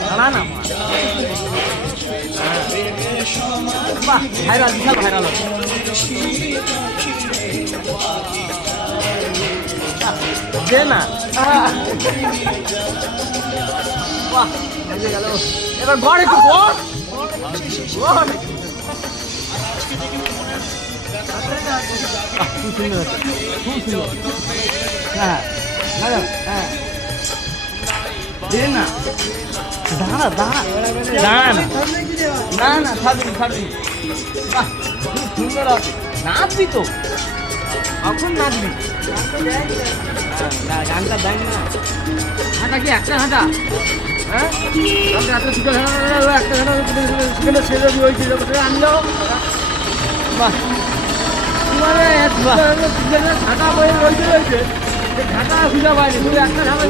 দাঁড়া না বাহ, ভাইরাল, বিশাল ভাইরাল হবে। দে না, বাহ, হয়ে গেল। এবার গড় একটু গড়, খুব সুন্দর, খুব সুন্দর। হ্যাঁ হ্যাঁ হ্যাঁ, দে না, দাঁড়া দাঁড়া দাঁড়া না, না না, ছাড়বি ছাড়বি। বাহ, খুব সুন্দর আছে। নাচবি তো, এখন নাচবি। গানটা দেখ না, হাঁটা কি একটা হাঁটা? হ্যাঁ, একটা দুটো হাঁটা, একটা হাঁটা সেখানে ছেড়ে দিয়ে ওই ছিল আনলো। বাহ, মানে হাঁটা বই রয়েছে, ঘাটা খুঁজে পাইনি, শুধু একটা ঘাটা